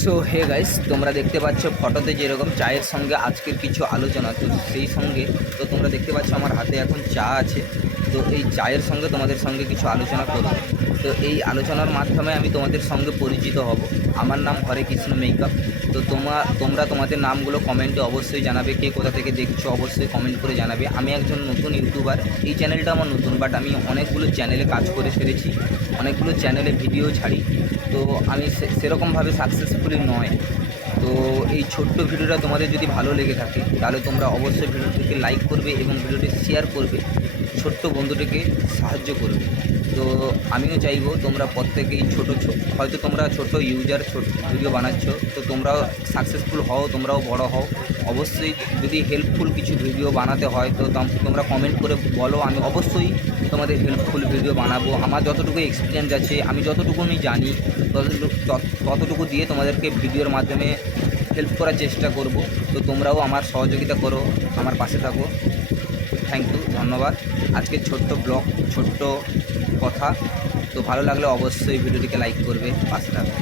So hey guys তোমরা দেখতে পাচ্ছ ফটোতে যেরকম চায়ের সঙ্গে আজকের কিছু আলোচনা। তো সেই সঙ্গে, তো তোমরা দেখতে পাচ্ছ আমার হাতে এখন চা আছে। তো এই চায়ের সঙ্গে তোমাদের সঙ্গে কিছু আলোচনা করব। তো এই আলোচনার মাধ্যমে আমি তোমাদের সঙ্গে পরিচিত হব। আমার নাম হরে কৃষ্ণ মেকআপ। তো তোমা, তোমরা তোমাদের নামগুলো কমেন্টে অবশ্যই জানাবে, কে কোথা থেকে দেখছ অবশ্যই কমেন্ট করে জানাবে। আমি একজন নতুন ইউটিউবার, এই চ্যানেলটা আমার নতুন বাট আমি অনেকগুলো চ্যানেলে কাজ করে সেরেছি। অনেকগুলো চ্যানেলে ভিডিও ছাড়ি। তো আমি সেরকমভাবে সাকসেসফুলি নয়। তো এই ছোট্ট ভিডিওটা তোমাদের যদি ভালো লেগে থাকে, তাহলে তোমরা অবশ্যই ভিডিওটিকে লাইক করবে এবং ভিডিওটি শেয়ার করবে। ছোট্ট বন্ধুটিকে সাহায্য করবে। তো আমিও চাইব তোমরা প্রত্যেকেই ছোটো হয়তো তোমরা ছোট ইউজার ছোট ভিডিও বানাচ্ছ, তো তোমরাও সাকসেসফুল হও, তোমরাও বড় হও। অবশ্যই যদি হেল্পফুল কিছু ভিডিও বানাতে হয়, তো তোম- তোমরা কমেন্ট করে বলো, আমি অবশ্যই তোমাদের হেল্পফুল ভিডিও বানাবো। আমার যতটুকু এক্সপিরিয়েন্স আছে, আমি যতটুকু আমি জানি, ততটুকু ততটুকু দিয়ে তোমাদেরকে ভিডিওর মাধ্যমে হেল্প করার চেষ্টা করব। তো তোমরাও আমার সহযোগিতা করো, আমার পাশে থাকো। থ্যাংক ইউ ধন্যবাদ। আজকে ছোট্ট ব্লগ, ছোট্ট কথা। তো ভালো লাগলে অবশ্যই ভিডিওটিকে লাইক করবে, পাশে থাকো